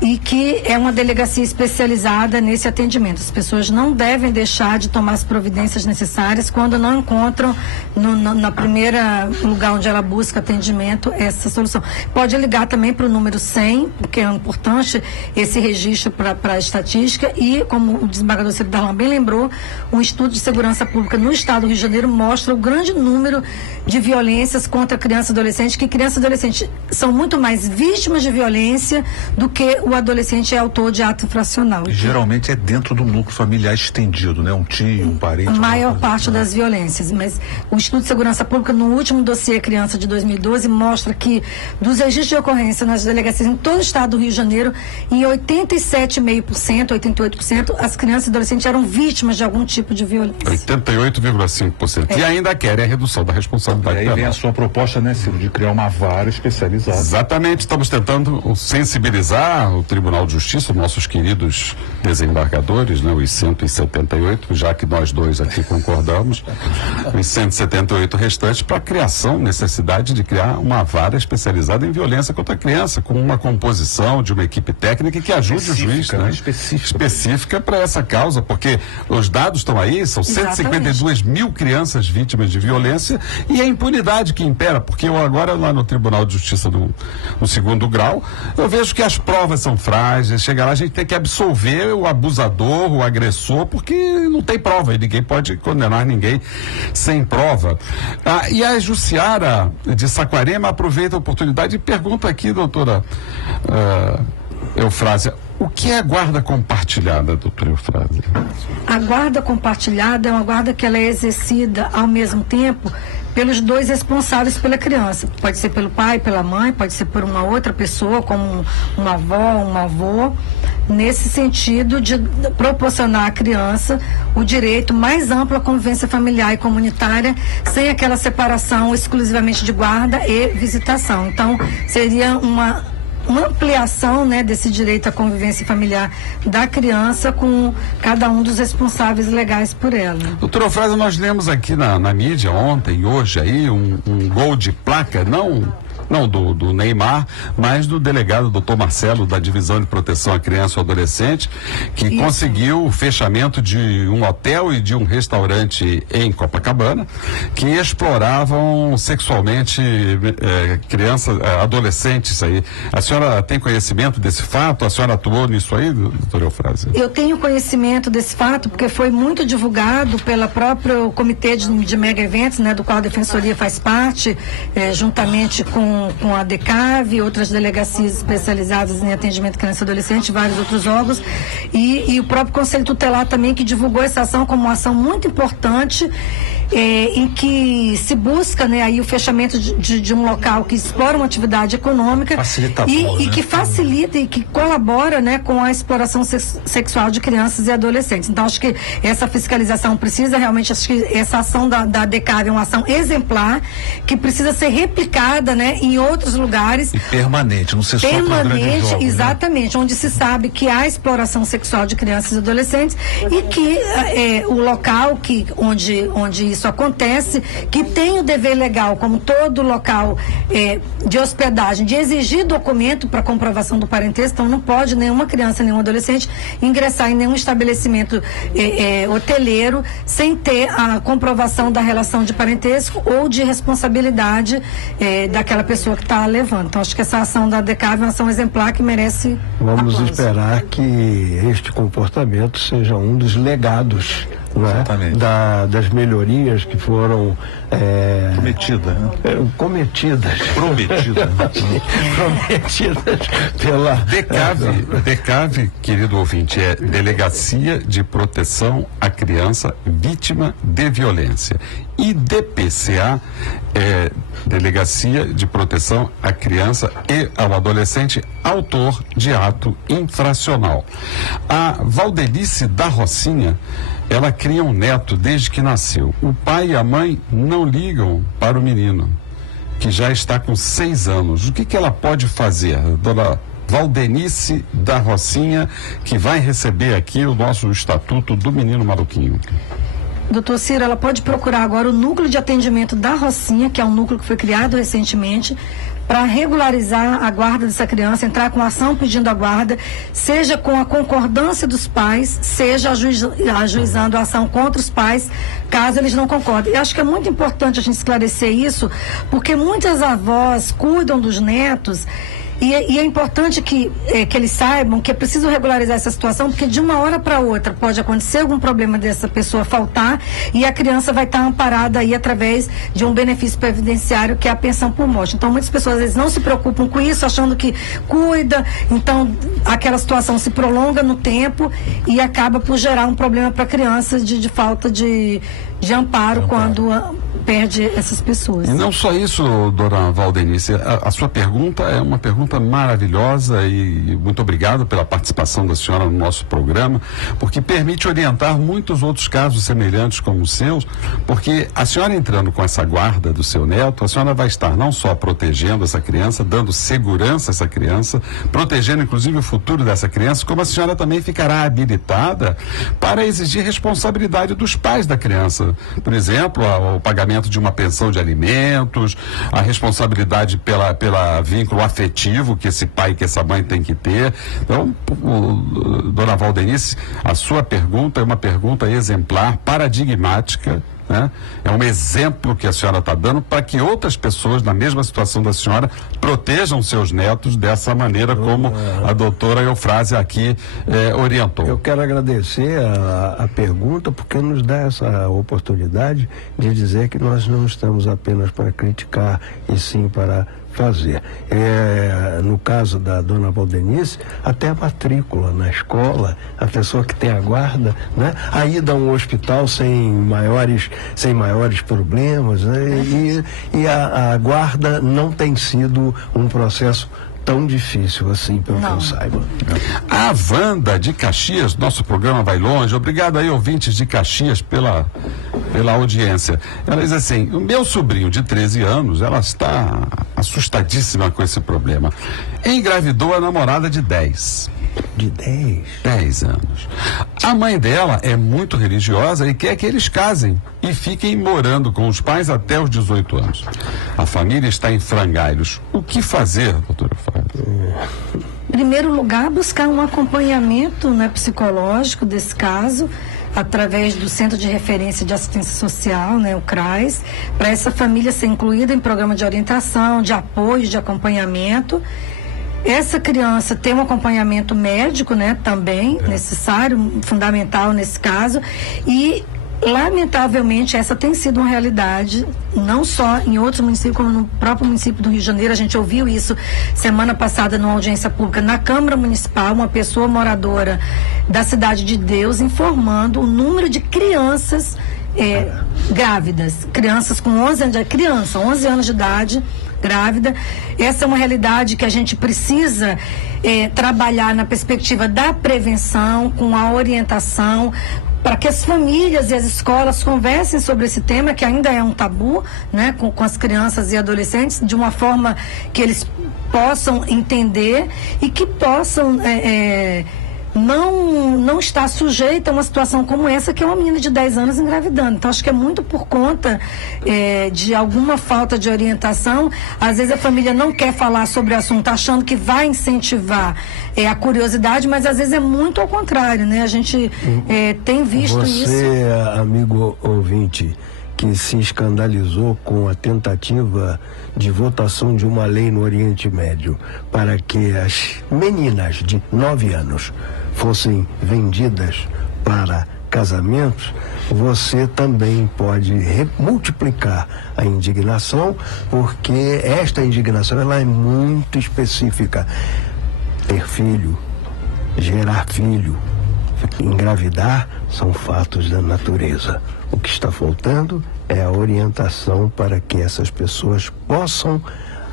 e que é uma delegacia especializada nesse atendimento. As pessoas não devem deixar de tomar as providências necessárias quando não encontram na primeira lugar onde ela busca atendimento essa solução. Pode ligar também para o número 100, porque é importante esse registro para a estatística, e, como o desembargador Ciro Darlan bem lembrou, um estudo de segurança pública no estado do Rio de Janeiro mostra o grande número de violências contra criança e adolescente, que criança e adolescente são muito mais vítimas de violência do que o adolescente é autor de ato infracional. E geralmente é dentro do núcleo familiar estendido, né? Um tio, um parente. A maior parte das violências. Mas o Estudo de Segurança Pública, no último dossiê Criança de 2012, mostra que dos registros de ocorrência nas delegacias em todo o estado do Rio de Janeiro, em 87,5%, 88%, as crianças e adolescentes eram vítimas de algum tipo de violência. 88,5%. E ainda querem a redução da responsabilidade penal. Aí vem a sua proposta, né, Ciro, de criar uma vara especializada. Exatamente. Estamos tentando sensibilizar o Tribunal de Justiça, nossos queridos desembargadores, né, os 178, já que nós dois aqui concordamos, os 178 restantes, para a criação, necessidade de criar uma vara especializada em violência contra a criança, com uma composição de uma equipe técnica que ajude o juiz, né? Específica para essa causa, porque os dados estão aí, são 152 mil crianças vítimas de violência e a impunidade que impera, porque eu agora lá no Tribunal de Justiça no segundo grau, eu vejo que as provas são frágeis, chega lá a gente tem que absolver o abusador, o agressor, porque não tem prova e ninguém pode condenar ninguém sem prova. E a Jussiara de Saquarema aproveita a oportunidade e pergunta aqui, doutora Eufrásia, o que é a guarda compartilhada, doutora Eufrásia? A guarda compartilhada é uma guarda que ela é exercida ao mesmo tempo pelos dois responsáveis pela criança. Pode ser pelo pai, pela mãe, pode ser por uma outra pessoa, como uma avó, um avô, nesse sentido de proporcionar à criança o direito mais amplo à convivência familiar e comunitária, sem aquela separação exclusivamente de guarda e visitação. Então, seria uma ampliação, né, desse direito à convivência familiar da criança com cada um dos responsáveis legais por ela. Doutora Eufrásia, nós lemos aqui na mídia ontem e hoje aí um gol de placa, não do Neymar, mas do delegado doutor Marcelo, da Divisão de Proteção à Criança e ao Adolescente, que conseguiu o fechamento de um hotel e de um restaurante em Copacabana, que exploravam sexualmente crianças, adolescentes aí. A senhora tem conhecimento desse fato? A senhora atuou nisso aí, doutora Eufrásia? Eu tenho conhecimento desse fato porque foi muito divulgado pela próprio Comitê de Mega Eventos, né, do qual a Defensoria faz parte, juntamente com a DECAV, outras delegacias especializadas em atendimento à criança e adolescente, vários outros órgãos, e o próprio Conselho Tutelar também, que divulgou essa ação como uma ação muito importante, em que se busca, né, aí o fechamento de um local que explora uma atividade econômica e que facilita e que colabora, né, com a exploração sexual de crianças e adolescentes. Então, acho que essa fiscalização precisa realmente, acho que essa ação da DECAV é uma ação exemplar, que precisa ser replicada, né, em outros lugares. E permanente, não ser só para grandes jogos, exatamente, né? Onde se sabe que há exploração sexual de crianças e adolescentes e que o local onde isso acontece, que tem o dever legal, como todo local de hospedagem, de exigir documento para comprovação do parentesco. Então não pode nenhuma criança, nenhum adolescente ingressar em nenhum estabelecimento hoteleiro sem ter a comprovação da relação de parentesco ou de responsabilidade daquela pessoa que está levando. Então acho que essa ação da DECAV é uma ação exemplar que merece Vamos aplauso. Esperar que este comportamento seja um dos legados, né, das melhorias que foram cometidas pela DECAV, querido ouvinte, é Delegacia de Proteção à Criança Vítima de Violência, e DPCA é Delegacia de Proteção à Criança e ao Adolescente autor de ato infracional. A Valdelice da Rocinha, ela cria um neto desde que nasceu. O pai e a mãe não ligam para o menino, que já está com 6 anos. O que ela pode fazer, dona Valdelice da Rocinha, que vai receber aqui o nosso Estatuto do Menino Maluquinho? Doutor Ciro, ela pode procurar agora o núcleo de atendimento da Rocinha, que é um núcleo que foi criado recentemente, para regularizar a guarda dessa criança, entrar com ação pedindo a guarda, seja com a concordância dos pais, seja ajuizando a ação contra os pais, caso eles não concordem. Eu acho que é muito importante a gente esclarecer isso, porque muitas avós cuidam dos netos. E é importante que eles saibam que é preciso regularizar essa situação, porque de uma hora para outra pode acontecer algum problema dessa pessoa faltar e a criança vai estar amparada aí através de um benefício previdenciário, que é a pensão por morte. Então muitas pessoas às vezes não se preocupam com isso, achando que cuida, então aquela situação se prolonga no tempo e acaba por gerar um problema para a criança de falta de de amparo quando perde essas pessoas. E não só isso, dona Valdenice, a sua pergunta é uma pergunta maravilhosa e muito obrigado pela participação da senhora no nosso programa, porque permite orientar muitos outros casos semelhantes como os seus, porque a senhora entrando com essa guarda do seu neto, a senhora vai estar não só protegendo essa criança, dando segurança a essa criança, protegendo inclusive o futuro dessa criança, como a senhora também ficará habilitada para exigir responsabilidade dos pais da criança. Por exemplo, o pagamento de uma pensão de alimentos, a responsabilidade pela vínculo afetivo que esse pai e que essa mãe tem que ter. Então, dona Valdenice, a sua pergunta é uma pergunta exemplar, paradigmática, né? É um exemplo que a senhora está dando para que outras pessoas na mesma situação da senhora protejam seus netos dessa maneira como a doutora Eufrásia aqui orientou. Eu quero agradecer a pergunta, porque nos dá essa oportunidade de dizer que nós não estamos apenas para criticar e sim para fazer. No caso da dona Valdenice, até a matrícula na escola, a pessoa que tem a guarda, né? A ida a um hospital sem maiores problemas, né? E a guarda não tem sido um processo tão difícil assim, pelo que eu saiba. A Wanda de Caxias, nosso programa vai longe. Obrigado aí, ouvintes de Caxias, pela audiência. Ela diz assim: o meu sobrinho de 13 anos, ela está assustadíssima com esse problema. Engravidou a namorada de 10. De 10? 10 anos. A mãe dela é muito religiosa e quer que eles casem e fiquem morando com os pais até os 18 anos. A família está em frangalhos. O que fazer, doutora Fábio? Em primeiro lugar, buscar um acompanhamento, né, psicológico desse caso, através do Centro de Referência de Assistência Social, né, o CRAS, para essa família ser incluída em programa de orientação, de apoio, de acompanhamento. Essa criança tem um acompanhamento médico, né, também necessário, fundamental nesse caso, e lamentavelmente essa tem sido uma realidade, não só em outros municípios, como no próprio município do Rio de Janeiro. A gente ouviu isso semana passada numa audiência pública na Câmara Municipal, uma pessoa moradora da Cidade de Deus informando o número de crianças grávidas, crianças com 11 anos de idade, grávida. Essa é uma realidade que a gente precisa trabalhar na perspectiva da prevenção, com a orientação, para que as famílias e as escolas conversem sobre esse tema, que ainda é um tabu, né, com as crianças e adolescentes, de uma forma que eles possam entender e que possam não estar sujeita a uma situação como essa, que é uma menina de 10 anos engravidando. Então, acho que é muito por conta de alguma falta de orientação. Às vezes a família não quer falar sobre o assunto, achando que vai incentivar a curiosidade, mas às vezes é muito ao contrário, né? A gente tem visto isso. Você, amigo ouvinte, que se escandalizou com a tentativa de votação de uma lei no Oriente Médio para que as meninas de 9 anos fossem vendidas para casamentos, você também pode multiplicar a indignação, porque esta indignação ela é muito específica. Ter filho, gerar filho, engravidar são fatos da natureza. O que está faltando é a orientação para que essas pessoas possam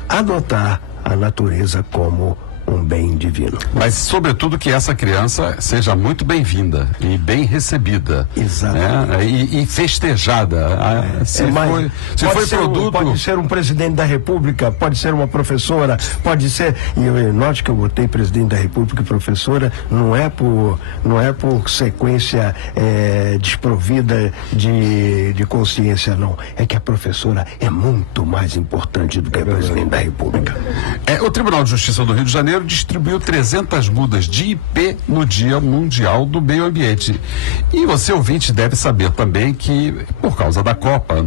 adotar a natureza como um bem divino. Mas, sobretudo, que essa criança seja muito bem-vinda e bem recebida. Exato. Né? E festejada. Pode ser um presidente da República, pode ser uma professora, pode ser... E note que eu botei presidente da República e professora, não é por sequência desprovida de consciência, não. É que a professora é muito mais importante do que o presidente da República. O Tribunal de Justiça do Rio de Janeiro distribuiu 300 mudas de IP no Dia Mundial do Meio Ambiente. E você, ouvinte, deve saber também que, por causa da Copa,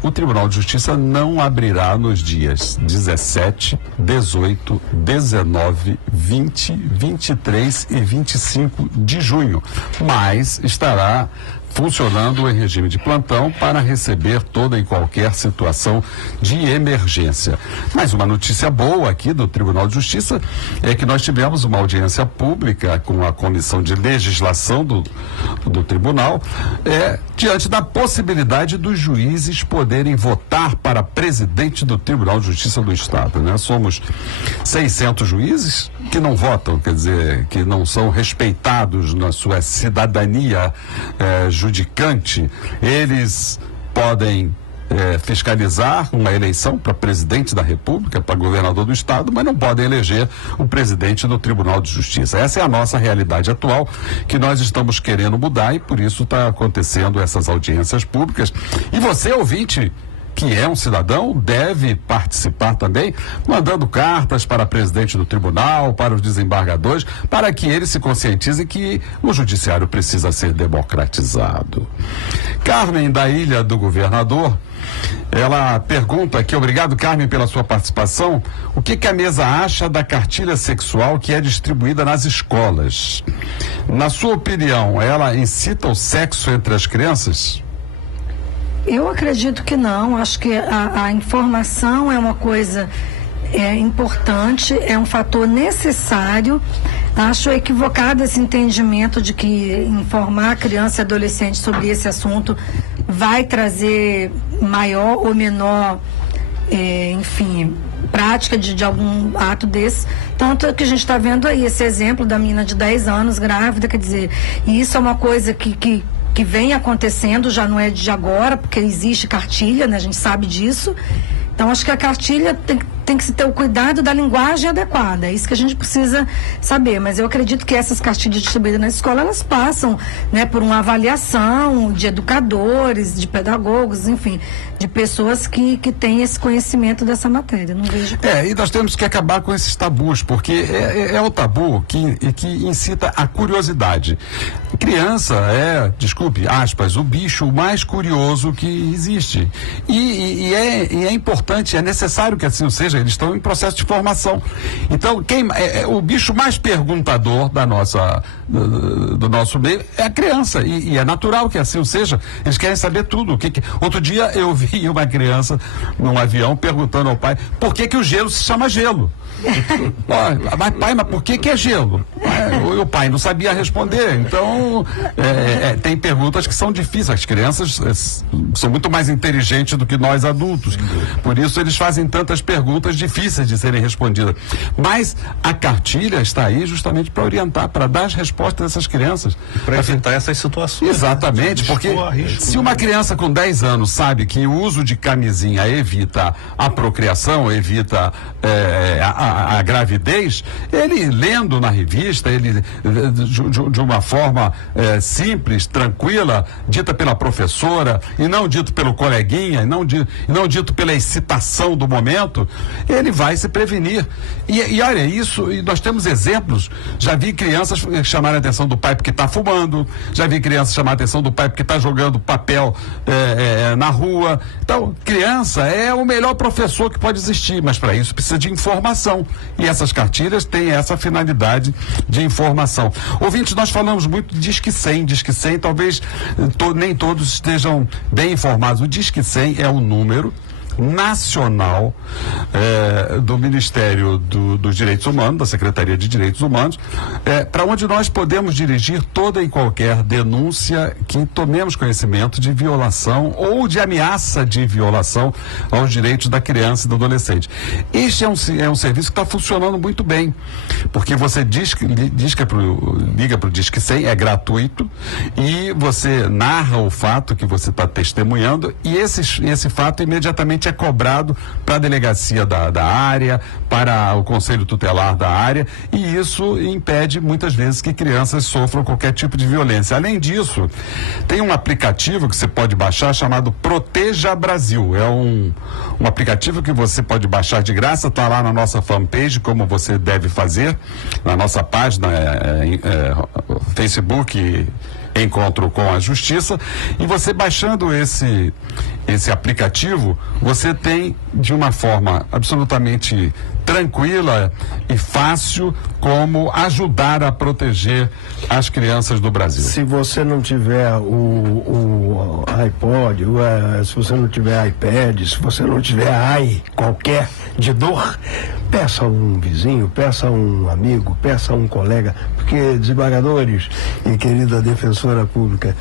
o Tribunal de Justiça não abrirá nos dias 17, 18, 19, 20, 23 e 25 de junho, mas estará funcionando em regime de plantão para receber toda e qualquer situação de emergência. Mas uma notícia boa aqui do Tribunal de Justiça é que nós tivemos uma audiência pública com a Comissão de Legislação do Tribunal, diante da possibilidade dos juízes poderem votar para presidente do Tribunal de Justiça do Estado, né? Somos 600 juízes que não votam, quer dizer, que não são respeitados na sua cidadania judicante. Eles podem fiscalizar uma eleição para presidente da República, para governador do Estado, mas não podem eleger o presidente do Tribunal de Justiça. Essa é a nossa realidade atual, que nós estamos querendo mudar, e por isso está acontecendo essas audiências públicas. E você, ouvinte, que é um cidadão, deve participar também, mandando cartas para presidente do tribunal, para os desembargadores, para que eles se conscientizem que o judiciário precisa ser democratizado. Carmen, da Ilha do Governador, ela pergunta aqui, obrigado, Carmen, pela sua participação, o que a mesa acha da cartilha sexual que é distribuída nas escolas? Na sua opinião, ela incita o sexo entre as crianças? Eu acredito que não. Acho que a informação é uma coisa importante, é um fator necessário. Acho equivocado esse entendimento de que informar criança e adolescente sobre esse assunto vai trazer maior ou menor, prática de algum ato desse. Tanto que a gente está vendo aí esse exemplo da menina de 10 anos grávida, quer dizer, e isso é uma coisa que vem acontecendo, já não é de agora, porque existe cartilha, né? A gente sabe disso. Então, acho que a cartilha tem que se ter o cuidado da linguagem adequada. É isso que a gente precisa saber. Mas eu acredito que essas cartilhas distribuídas na escola, elas passam, né, por uma avaliação de educadores, de pedagogos, enfim, de pessoas que têm esse conhecimento dessa matéria. Não vejo. E nós temos que acabar com esses tabus, porque é o tabu que incita a curiosidade. Criança desculpe, aspas, o bicho mais curioso que existe. E é importante, é necessário que assim seja, eles estão em processo de formação. Então, o bicho mais perguntador do nosso meio é a criança, e é natural que assim seja. Eles querem saber tudo. Outro dia eu vi uma criança num avião perguntando ao pai por que o gelo se chama gelo. Mas pai, mas por que é gelo? O pai não sabia responder. Então, tem perguntas que são difíceis. As crianças são muito mais inteligentes do que nós adultos. Por isso eles fazem tantas perguntas difíceis de serem respondidas. Mas a cartilha está aí justamente para orientar, para dar as respostas dessas crianças. Para evitar essas situações. Exatamente, porque se uma criança com 10 anos sabe que o uso de camisinha evita a procriação, evita a gravidez, ele lendo na revista, ele de uma forma simples, tranquila, dita pela professora e não dito pelo coleguinha, e não dito pela excitação do momento, ele vai se prevenir. E olha isso, e nós temos exemplos. Já vi crianças chamarem a atenção do pai porque está fumando, já vi crianças chamar a atenção do pai porque está jogando papel na rua. Então, criança é o melhor professor que pode existir, mas para isso precisa de informação. E essas cartilhas têm essa finalidade de informação. Ouvintes, nós falamos muito de Disque 100. Disque 100, talvez nem todos estejam bem informados. O Disque 100 é o número nacional do Ministério dos Direitos Humanos, da Secretaria de Direitos Humanos, para onde nós podemos dirigir toda e qualquer denúncia que tomemos conhecimento de violação ou de ameaça de violação aos direitos da criança e do adolescente. Este é um serviço que está funcionando muito bem, porque você liga para o Disque 100, é gratuito, e você narra o fato que você está testemunhando, e esse fato imediatamente é cobrado para a delegacia da área, para o conselho tutelar da área, e isso impede muitas vezes que crianças sofram qualquer tipo de violência. Além disso, tem um aplicativo que você pode baixar chamado Proteja Brasil. É um aplicativo que você pode baixar de graça, está lá na nossa fanpage, como você deve fazer, na nossa página Facebook Encontro com a Justiça, e você baixando esse aplicativo, você tem de uma forma absolutamente tranquila e fácil como ajudar a proteger as crianças do Brasil. Se você não tiver o iPod, se você não tiver iPad, se você não tiver qualquer de dor, peça a um vizinho, peça a um amigo, peça a um colega, porque, desembargadores e querida defensora pública,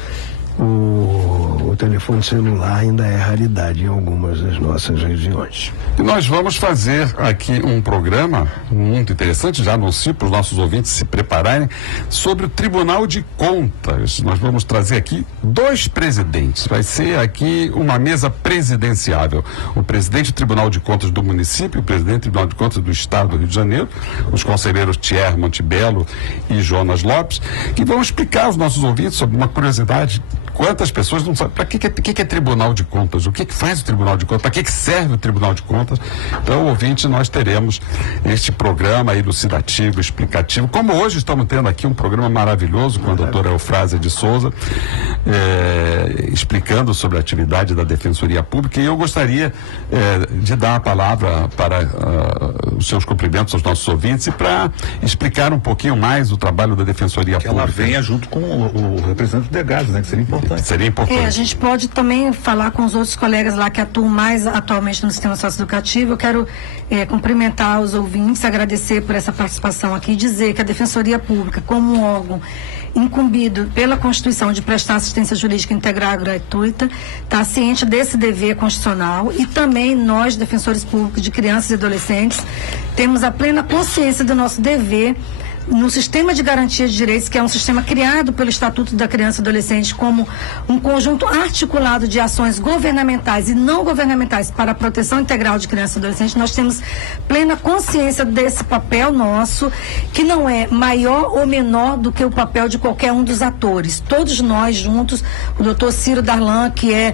o telefone celular ainda é raridade em algumas das nossas regiões. E nós vamos fazer aqui um programa muito interessante, já anuncio para os nossos ouvintes se prepararem, sobre o Tribunal de Contas. Nós vamos trazer aqui 2 presidentes. Vai ser aqui uma mesa presidenciável. O presidente do Tribunal de Contas do município, o presidente do Tribunal de Contas do Estado do Rio de Janeiro, os conselheiros Thierry Montebello e Jonas Lopes, que vão explicar aos nossos ouvintes sobre uma curiosidade. Quantas pessoas não sabem para que é Tribunal de Contas? O que faz o Tribunal de Contas? Para que serve o Tribunal de Contas? Então, ouvinte, nós teremos este programa elucidativo, explicativo, como hoje estamos tendo aqui um programa maravilhoso com a doutora Eufrásia de Souza, explicando sobre a atividade da Defensoria Pública, e eu gostaria de dar a palavra para os seus cumprimentos aos nossos ouvintes e para explicar um pouquinho mais o trabalho da Defensoria Pública. Ela venha junto com o representante do Degas, né, que seria importante. Seria importante. A gente pode também falar com os outros colegas lá que atuam mais atualmente no sistema socioeducativo. Eu quero cumprimentar os ouvintes, agradecer por essa participação aqui e dizer que a Defensoria Pública, como um órgão incumbido pela Constituição de prestar assistência jurídica integral e gratuita, está ciente desse dever constitucional, e também nós, defensores públicos de crianças e adolescentes, temos a plena consciência do nosso dever no sistema de garantia de direitos, que é um sistema criado pelo Estatuto da Criança e Adolescente como um conjunto articulado de ações governamentais e não governamentais para a proteção integral de crianças e adolescentes. Nós temos plena consciência desse papel nosso, que não é maior ou menor do que o papel de qualquer um dos atores. Todos nós juntos, o doutor Ciro Darlan, que é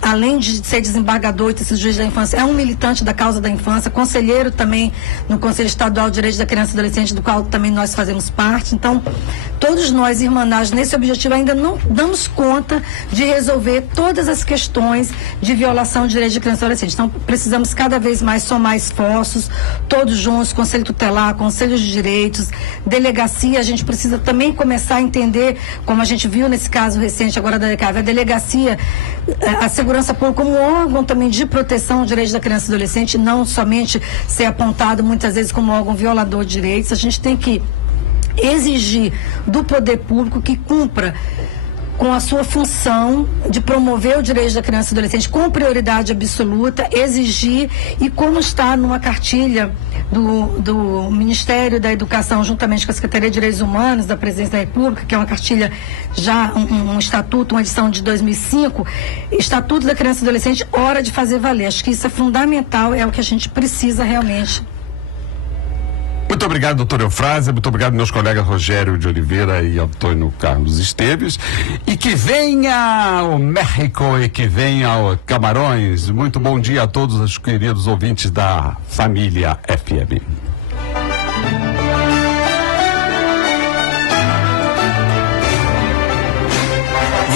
além de ser desembargador e ter sido juiz da infância, é um militante da causa da infância, conselheiro também no Conselho Estadual de Direitos da Criança e Adolescente, do qual também nós fazemos parte. Então, todos nós, irmanados nesse objetivo, ainda não damos conta de resolver todas as questões de violação de direitos de criança e adolescente. Então, precisamos cada vez mais somar esforços, todos juntos, Conselho Tutelar, Conselhos de Direitos, Delegacia. A gente precisa também começar a entender, como a gente viu nesse caso recente agora da DECAV, a Delegacia, a Segurança Pública como órgão também de proteção de direitos da criança e adolescente, não somente ser apontado muitas vezes como órgão violador de direitos. A gente tem que exigir do poder público que cumpra com a sua função de promover o direito da criança e adolescente com prioridade absoluta, exigir, e como está numa cartilha do Ministério da Educação, juntamente com a Secretaria de Direitos Humanos da Presidência da República, que é uma cartilha já, um estatuto, uma edição de 2005, Estatuto da Criança e Adolescente, hora de fazer valer. Acho que isso é fundamental, é o que a gente precisa realmente. Muito obrigado, doutora Eufrásia, muito obrigado meus colegas Rogério de Oliveira e Antônio Carlos Esteves, e que venha o México e que venha o Camarões. Muito bom dia a todos os queridos ouvintes da Família FM.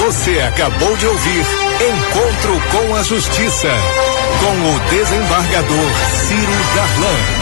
Você acabou de ouvir Encontro com a Justiça, com o desembargador Ciro Darlan.